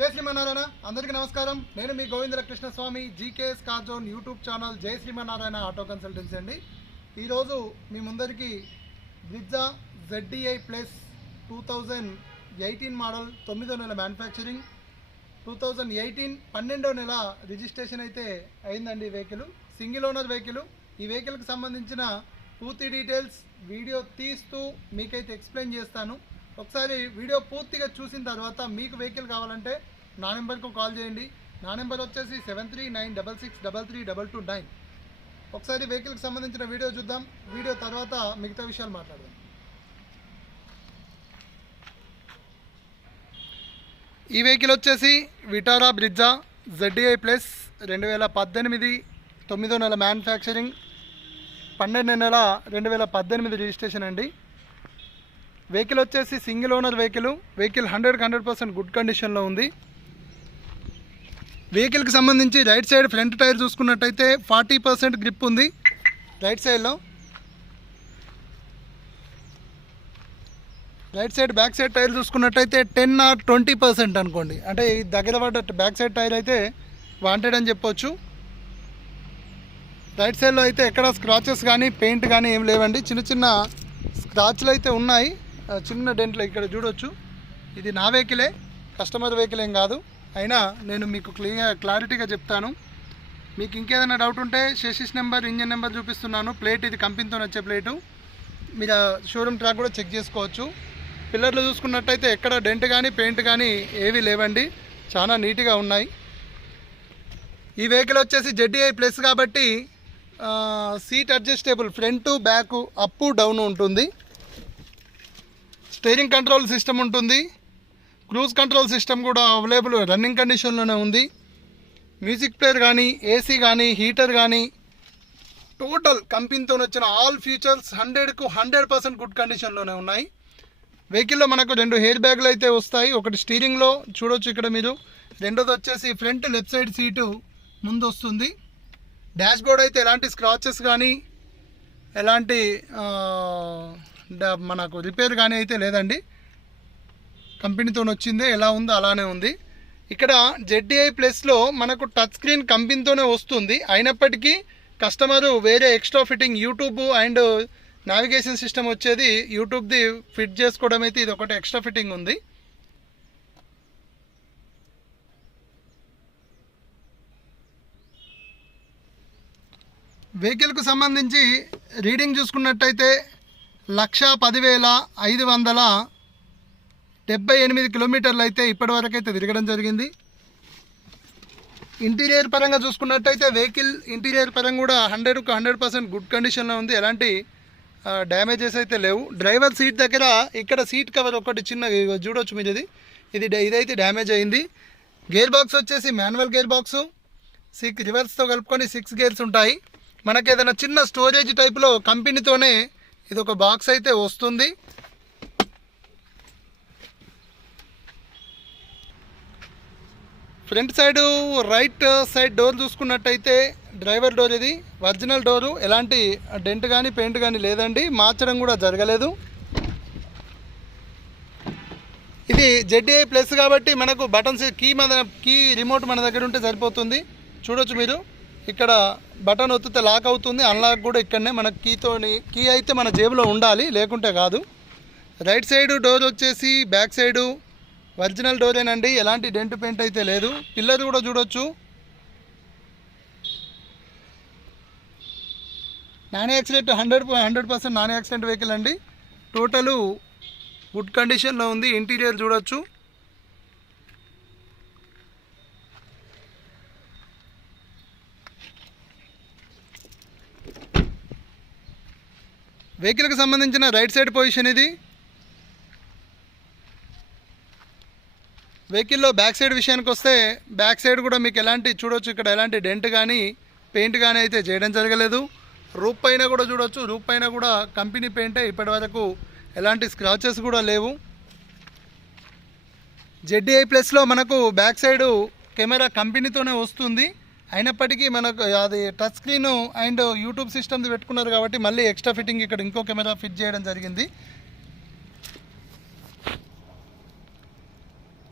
జై శ్రీమన్నారాయణ. అందరికీ నమస్కారం. నేను మీ Govindarakrishna Swami GKS car zone YouTube channel Jai Srimannarayana auto consultancy అండి. ఈరోజు మీ ముందరికి Brezza ZDI plus two thousand eighteen model తొమ్మిదో నెల మ్యానుఫ్యాక్చరింగ్. టూ థౌజండ్ ఎయిటీన్ పన్నెండో నెల రిజిస్ట్రేషన్ అయితే అయిందండి ఈ వెహికల్. Single owner vehicle. ఈ వెహికల్కి సంబంధించిన పూర్తి డీటెయిల్స్ వీడియో తీస్తూ మీకైతే ఎక్స్ప్లెయిన్ చేస్తాను. ఒకసారి వీడియో పూర్తిగా చూసిన తర్వాత మీకు వెహికల్ కావాలంటే నా నెంబర్కు కాల్ చేయండి. నా నెంబర్ వచ్చేసి seven three nine double six double three double two nine. ఒకసారి వెహికల్కి సంబంధించిన వీడియో చూద్దాం. వీడియో తర్వాత మిగతా విషయాలు మాట్లాడదాం. ఈ వెహికల్ వచ్చేసి విటారా బ్రిడ్జా జెడ్డిఐ ప్లస్ రెండు వేల పద్దెనిమిది తొమ్మిదో నెల మ్యానుఫ్యాక్చరింగ్ పన్నెండు నెల రెండు వేల పద్దెనిమిది రిజిస్ట్రేషన్ అండి. వెహికల్ వచ్చేసి సింగిల్ ఓనర్ వెహికల్. వెహికల్ హండ్రెడ్కి హండ్రెడ్ పర్సెంట్ గుడ్ కండిషన్లో ఉంది. వెహికల్కి సంబంధించి రైట్ సైడ్ ఫ్రంట్ టైర్ చూసుకున్నట్టయితే ఫార్టీ పర్సెంట్ గ్రిప్ ఉంది. రైట్ సైడ్లో right side back side tyre చూసుకున్నట్టయితే టెన్ ఆర్ ట్వంటీ పర్సెంట్ అనుకోండి. అంటే ఈ దగ్గర పడ్డ బ్యాక్ సైడ్ టైర్ అయితే వాంటెడ్ అని చెప్పొచ్చు. రైట్ సైడ్లో అయితే ఎక్కడ స్క్రాచెస్ కానీ పెయింట్ కానీ ఏం లేవండి. చిన్న చిన్న స్క్రాచ్లు అయితే ఉన్నాయి. చిన్న డెంట్లు ఇక్కడ చూడొచ్చు. ఇది నా వెహికలే కస్టమర్ వెహికల్ ఏం కాదు. అయినా నేను మీకు క్లియర్ క్లారిటీగా చెప్తాను. మీకు ఇంకేదైనా డౌట్ ఉంటే షెసిస్ నెంబర్ ఇంజన్ నెంబర్ చూపిస్తున్నాను. ప్లేట్ ఇది కంపెనీతో వచ్చే ప్లేటు. మీరు షోరూమ్ ట్రాక్ కూడా చెక్ చేసుకోవచ్చు. పిల్లర్లు చూసుకున్నట్టయితే ఎక్కడ డెంట్ కానీ పెయింట్ కానీ ఏవి లేవండి. చాలా నీట్గా ఉన్నాయి. ఈ వెహికల్ వచ్చేసి జెడ్డీఐ ప్లస్ కాబట్టి seat adjustable front back up down ఉంటుంది. స్టీరింగ్ కంట్రోల్ సిస్టమ్ ఉంటుంది. క్రూజ్ కంట్రోల్ సిస్టమ్ కూడా అవైలబుల్ రన్నింగ్ కండిషన్లోనే ఉంది. మ్యూజిక్ ప్లేయర్ కానీ ఏసీ కానీ హీటర్ కానీ టోటల్ కంపెనీతో వచ్చిన ఆల్ ఫీచర్స్ హండ్రెడ్కు హండ్రెడ్ పర్సెంట్ గుడ్ కండిషన్లోనే ఉన్నాయి. వెహికల్లో మనకు రెండు హెయిర్ బ్యాగులు అయితే వస్తాయి. ఒకటి స్టీరింగ్లో చూడొచ్చు ఇక్కడ మీరు. రెండోది వచ్చేసి ఫ్రంట్ లెఫ్ట్ సైడ్ సీటు ముందు వస్తుంది. డాష్ బోర్డ్ అయితే ఎలాంటి స్క్రాచెస్ కానీ ఎలాంటి మనకు రిపేర్ కానీ అయితే లేదండి. కంపెనీతో వచ్చిందే ఎలా ఉందో అలానే ఉంది. ఇక్కడ జెడ్డీఐ ప్లస్లో మనకు టచ్ స్క్రీన్ కంపెనీతోనే వస్తుంది. అయినప్పటికీ కస్టమరు వేరే extra fitting YouTube and navigation system వచ్చేది యూట్యూబ్ది ఫిట్ చేసుకోవడం అయితే ఇది ఒకటి ఎక్స్ట్రా ఫిట్టింగ్ ఉంది. వెహికల్కు సంబంధించి రీడింగ్ చూసుకున్నట్టయితే లక్ష పదివేల ఐదు వందల డెబ్బై ఎనిమిది కిలోమీటర్లు అయితే ఇప్పటివరకు అయితే తిరగడం జరిగింది. ఇంటీరియర్ పరంగా చూసుకున్నట్టయితే వెహికల్ ఇంటీరియర్ పరంగా కూడా హండ్రెడ్కు హండ్రెడ్ పర్సెంట్ గుడ్ కండిషన్లో ఉంది. ఎలాంటి డ్యామేజెస్ అయితే లేవు. డ్రైవర్ సీట్ దగ్గర ఇక్కడ సీట్ కవర్ ఒకటి చిన్న చూడొచ్చు మీరు ఇది. ఇది ఇదైతే డ్యామేజ్ అయింది. గేర్ బాక్స్ వచ్చేసి మాన్యువల్ గేర్ బాక్సు. సిక్స్ రివర్స్తో కలుపుకొని సిక్స్ గేర్స్ ఉంటాయి. మనకి ఏదైనా చిన్న స్టోరేజ్ టైప్లో కంపెనీతోనే ఇది ఒక బాక్స్ అయితే వస్తుంది. Front side right side door చూసుకున్నట్టయితే డ్రైవర్ డోర్ ఇది. Original door. ఎలాంటి డెంట్ కానీ పెయింట్ కానీ లేదండి. మార్చడం కూడా జరగలేదు. ఇది జెడ్డీఐ ప్లస్ కాబట్టి మనకు బటన్స్ కీ మన కీ రిమోట్ మన దగ్గర ఉంటే సరిపోతుంది. చూడొచ్చు మీరు. ఇక్కడ బటన్ ఒత్తితే లాక్ అవుతుంది అన్లాక్ కూడా ఇక్కడనే మన కీతోని కీ అయితే మన జేబులో ఉండాలి లేకుంటే కాదు. రైట్ సైడ్ డోర్ వచ్చేసి బ్యాక్ సైడు ఒరిజినల్ డోరేనండి ఎలాంటి డెంట్ పెయింట్ అయితే లేదు. పిల్లర్ కూడా చూడొచ్చు. Non accident hundred hundred percent non accident vehicle అండి. టోటలు గుడ్ కండిషన్లో ఉంది ఇంటీరియర్ చూడొచ్చు. వెహికల్కి సంబంధించిన రైట్ సైడ్ పొజిషన్ ఇది. వెహికల్లో బ్యాక్ సైడ్ విషయానికి వస్తే బ్యాక్ సైడ్ కూడా మీకు ఎలాంటి చూడొచ్చు ఇక్కడ ఎలాంటి డెంట్ కానీ పెయింట్ కానీ అయితే చేయడం జరగలేదు. రూప్ పైన కూడా చూడొచ్చు రూప్ పైన కూడా కంపెనీ పెయింటే ఇప్పటి వరకు ఎలాంటి స్క్రాచెస్ కూడా లేవు. జెడ్డీఐ ప్లస్లో మనకు బ్యాక్ సైడు కెమెరా కంపెనీతోనే వస్తుంది. అయినప్పటికీ మనకు అది టచ్ స్క్రీన్ అండ్ యూట్యూబ్ సిస్టమ్ది పెట్టుకున్నారు కాబట్టి మళ్ళీ ఎక్స్ట్రా ఫిట్టింగ్ ఇక్కడ ఇంకో కెమెరా ఫిట్ చేయడం జరిగింది.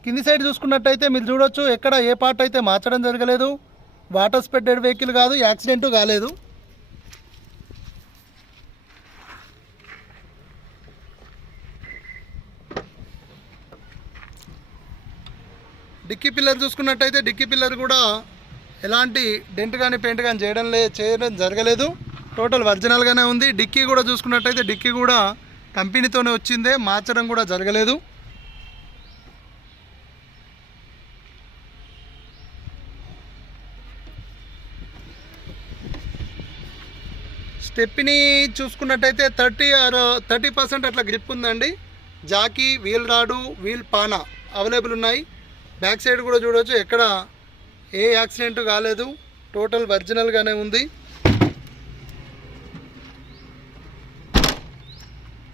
కింది సైడ్ చూసుకున్నట్టయితే మీరు చూడొచ్చు ఎక్కడ ఏ పార్ట్ అయితే మార్చడం జరగలేదు. వాటర్ స్పెడ్డెడ్ వెహికల్ కాదు యాక్సిడెంట్ కాలేదు. డిక్కీ పిల్లర్ చూసుకున్నట్టయితే డిక్కీ పిల్లర్ కూడా ఎలాంటి డెంట్ కానీ పెయింట్ కానీ చేయడం లే చేయడం జరగలేదు. టోటల్ ఒరిజినల్గానే ఉంది. డిక్కీ కూడా చూసుకున్నట్టయితే డిక్కీ కూడా కంపెనీతోనే వచ్చిందే. మార్చడం కూడా జరగలేదు. స్టెప్ని చూసుకున్నట్టయితే థర్టీ ఆర్ థర్టీ పర్సెంట్ అట్లా గ్రిప్ ఉందండి. జాకీ వీల్ రాడు వీల్ పానా అవైలబుల్ ఉన్నాయి. బ్యాక్ సైడ్ కూడా చూడవచ్చు ఎక్కడ ఏ యాక్సిడెంట్ కాలేదు. టోటల్ ఒరిజినల్గానే ఉంది.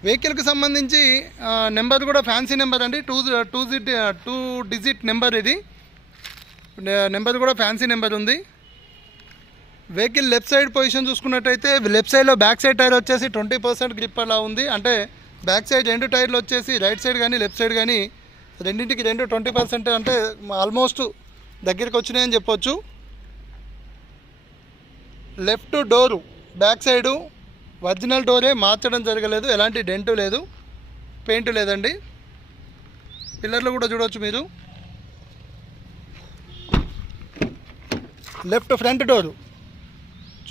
వెహికల్కి సంబంధించి నెంబర్ కూడా ఫ్యాన్సీ నెంబర్ అండి. టూ టూ జిట్ టూ డిజిట్ నెంబర్ ఇది. నెంబర్ కూడా ఫ్యాన్సీ నెంబర్ ఉంది. వెహికల్ లెఫ్ట్ సైడ్ పొజిషన్ చూసుకున్నట్టయితే లెఫ్ట్ సైడ్లో బ్యాక్ సైడ్ టైర్ వచ్చేసి ట్వంటీ పర్సెంట్ గ్రిప్ అలా ఉంది. అంటే బ్యాక్ సైడ్ రెండు టైర్లు వచ్చేసి రైట్ సైడ్ కానీ లెఫ్ట్ సైడ్ కానీ రెండింటికి రెండు ట్వంటీ పర్సెంట్ అంటే ఆల్మోస్ట్ దగ్గరికి వచ్చినాయని చెప్పొచ్చు. Left door back side original డోరే మార్చడం జరగలేదు. ఎలాంటి డెంటు లేదు. పెయింట్ లేదండి. పిల్లర్లు కూడా చూడవచ్చు మీరు. లెఫ్ట్ ఫ్రంట్ డోరు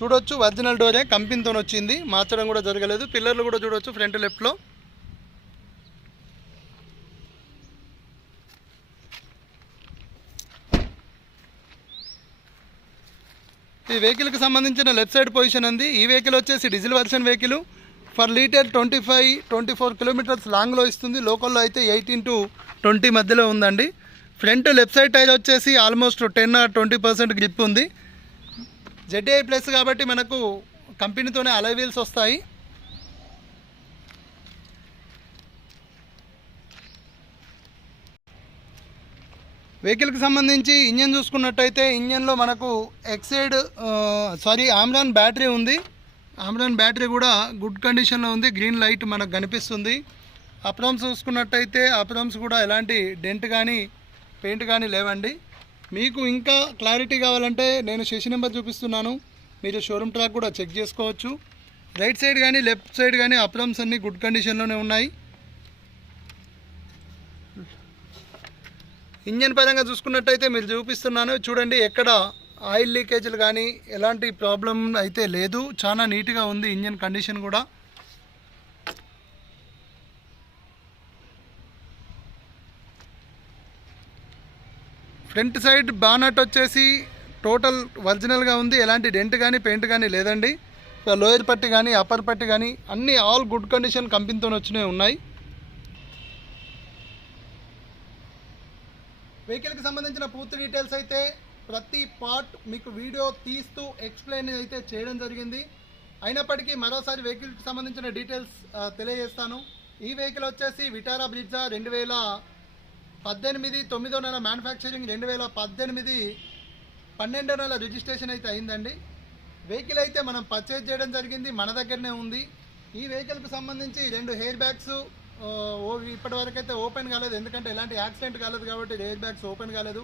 చూడొచ్చు. ఒరిజినల్ డోరే కంపెనీతో వచ్చింది. మార్చడం కూడా జరగలేదు. పిల్లర్లు కూడా చూడొచ్చు ఫ్రంట్ లెఫ్ట్లో ఈ వెహికల్కి సంబంధించిన లెఫ్ట్ సైడ్ పొజిషన్ ఉంది. ఈ వెహికల్ వచ్చేసి diesel version vehicle. Per litre twenty five twenty four kilometres లాంగ్లో ఇస్తుంది. లోకల్లో అయితే ఎయిటీన్ టు ట్వంటీ మధ్యలో ఉందండి. ఫ్రంట్ లెఫ్ట్ సైడ్ టైర్ వచ్చేసి almost ten or twenty percent grip ఉంది. జెడ్ఏ ప్లస్ కాబట్టి మనకు కంపెనీతోనే అలై వీల్స్ వస్తాయి. వెహికల్కి సంబంధించి ఇంజన్ చూసుకున్నట్టయితే ఇంజన్లో మనకు ఎక్సైడ్ సారీ ఆమ్రాన్ బ్యాటరీ ఉంది. ఆమ్రాన్ బ్యాటరీ కూడా గుడ్ కండిషన్లో ఉంది. గ్రీన్ లైట్ మనకు కనిపిస్తుంది. అప్రామ్స్ చూసుకున్నట్టయితే అప్రామ్స్ కూడా ఎలాంటి డెంట్ కానీ పెయింట్ కానీ లేవండి. మీకు ఇంకా క్లారిటీ కావాలంటే నేను శశి నెంబర్ చూపిస్తున్నాను. మీరు షోరూమ్ ట్రాక్ కూడా చెక్ చేసుకోవచ్చు. రైట్ సైడ్ కానీ లెఫ్ట్ సైడ్ కానీ అప్రామ్స్ అన్నీ గుడ్ కండిషన్లోనే ఉన్నాయి. ఇంజన్ పరంగా చూసుకున్నట్టయితే మీరు చూపిస్తున్నాను. చూడండి ఎక్కడ ఆయిల్ లీకేజీలు కానీ ఎలాంటి ప్రాబ్లం అయితే లేదు. చాలా నీట్గా ఉంది ఇంజన్ కండిషన్ కూడా. ఫ్రంట్ సైడ్ బానట్ వచ్చేసి టోటల్ ఒరిజినల్గా ఉంది. ఎలాంటి డెంట్ కానీ పెయింట్ కానీ లేదండి. లోయర్ పట్టి కానీ అప్పర్ పట్టి కానీ అన్నీ ఆల్ గుడ్ కండిషన్ కంపెనీతో వచ్చినవి ఉన్నాయి. వెహికల్కి సంబంధించిన పూర్తి డీటెయిల్స్ అయితే ప్రతి పార్ట్ మీకు వీడియో తీస్తూ ఎక్స్ప్లెయిన్ అయితే చేయడం జరిగింది. అయినప్పటికీ మరోసారి వెహికల్కి సంబంధించిన డీటెయిల్స్ తెలియజేస్తాను. ఈ వెహికల్ వచ్చేసి విటారా బ్రిడ్జా రెండు వేల పద్దెనిమిది తొమ్మిదో నెల మ్యానుఫ్యాక్చరింగ్ రెండు వేల పద్దెనిమిది పన్నెండో నెల రిజిస్ట్రేషన్ అయితే అయిందండి. వెహికల్ అయితే మనం పర్చేజ్ చేయడం జరిగింది మన దగ్గరనే ఉంది. ఈ వెహికల్కి సంబంధించి రెండు హెయిర్ బ్యాగ్స్ ఇప్పటి వరకు అయితే ఓపెన్ కాలేదు. ఎందుకంటే ఎలాంటి యాక్సిడెంట్ కాలేదు కాబట్టి ఎయిర్ బ్యాగ్స్ ఓపెన్ కాలేదు.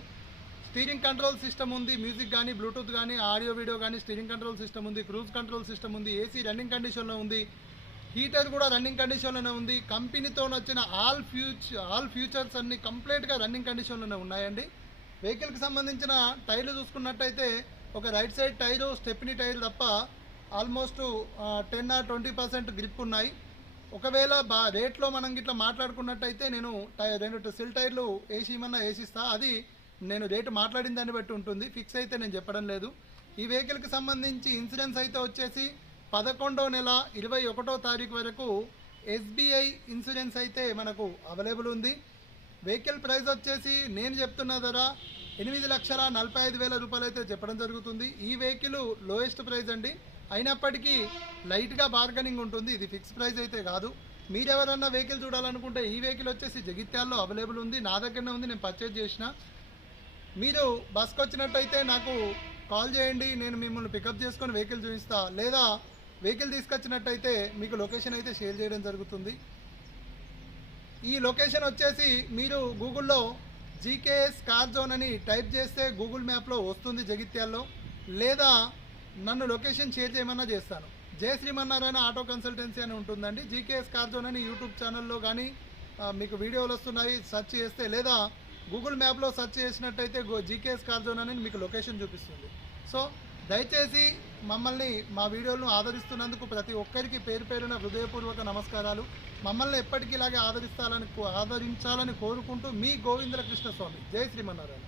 స్టీరింగ్ కంట్రోల్ సిస్టమ్ ఉంది మ్యూజిక్ కానీ బ్లూటూత్ కానీ ఆడియో వీడియో కానీ స్టీరింగ్ కంట్రోల్ సిస్టమ్ ఉంది క్రూజ్ కంట్రోల్ సిస్టమ్ ఉంది ఏసీ రన్నింగ్ కండిషన్లో ఉంది హీటర్ కూడా రన్నింగ్ కండిషన్లోనే ఉంది. కంపెనీతో వచ్చిన ఆల్ ఫ్యూచర్ ఆల్ ఫ్యూచర్స్ అన్ని కంప్లీట్గా రన్నింగ్ కండిషన్లోనే ఉన్నాయండి. వెహికల్కి సంబంధించిన టైర్లు చూసుకున్నట్టయితే ఒక right side tyre stepney tyre తప్ప almost ten or twenty percent grip ఉన్నాయి. ఒకవేళ బా రేట్లో మనం ఇట్లా మాట్లాడుకున్నట్టయితే నేను టై రెండు సిల్ టైర్లు వేసిమన్నా వేసిస్తా అది నేను రేటు మాట్లాడిన దాన్ని బట్టి ఉంటుంది ఫిక్స్ అయితే నేను చెప్పడం లేదు. ఈ వెహికల్కి సంబంధించి ఇన్సూరెన్స్ అయితే వచ్చేసి పదకొండో నెల ఇరవై ఒకటో తారీఖు వరకు ఎస్బీఐ ఇన్సూరెన్స్ అయితే మనకు అవైలబుల్ ఉంది. వెహికల్ ప్రైస్ వచ్చేసి నేను చెప్తున్న ధర ఎనిమిది లక్షల నలభై ఐదు వేల రూపాయలు అయితే చెప్పడం జరుగుతుంది. ఈ వెహికల్ లోయెస్ట్ ప్రైస్ అండి. అయినప్పటికీ లైట్గా బార్గెనింగ్ ఉంటుంది. ఇది ఫిక్స్ ప్రైస్ అయితే కాదు. మీరు ఎవరన్నా వెహికల్ చూడాలనుకుంటే ఈ వెహికల్ వచ్చేసి జగిత్యాల్లో అవైలబుల్ ఉంది. నా దగ్గరనే ఉంది. నేను పర్చేజ్ చేసిన. మీరు బస్కి వచ్చినట్టయితే నాకు కాల్ చేయండి. నేను మిమ్మల్ని పికప్ చేసుకొని వెహికల్ చూపిస్తా. లేదా వెహికల్ తీసుకొచ్చినట్టయితే మీకు లొకేషన్ అయితే షేర్ చేయడం జరుగుతుంది. ఈ లొకేషన్ వచ్చేసి మీరు గూగుల్లో జీకేఎస్ కార్ జోన్ అని టైప్ చేస్తే గూగుల్ మ్యాప్లో వస్తుంది జగిత్యాల్లో. లేదా నన్ను లొకేషన్ షేర్ చేయమన్నా చేస్తాను. జయ శ్రీమన్నారాయణ ఆటో కన్సల్టెన్సీ అని ఉంటుందండి. జీకేఎస్ కార్ జోన్ అని యూట్యూబ్ ఛానల్లో కానీ మీకు వీడియోలు వస్తున్నాయి సెర్చ్ చేస్తే లేదా గూగుల్ మ్యాప్లో సెర్చ్ చేసినట్టయితే జీకేఎస్ కార్ జోన్ అని మీకు లొకేషన్ చూపిస్తుంది. సో దయచేసి మమ్మల్ని మా వీడియోలను ఆదరిస్తున్నందుకు ప్రతి ఒక్కరికి పేరు పేరున హృదయపూర్వక నమస్కారాలు. మమ్మల్ని ఎప్పటికీ ఇలాగే ఆదరిస్తాలని ఆదరించాలని కోరుకుంటూ మీ గోవిందర కృష్ణస్వామి జై శ్రీమన్నారాయణ.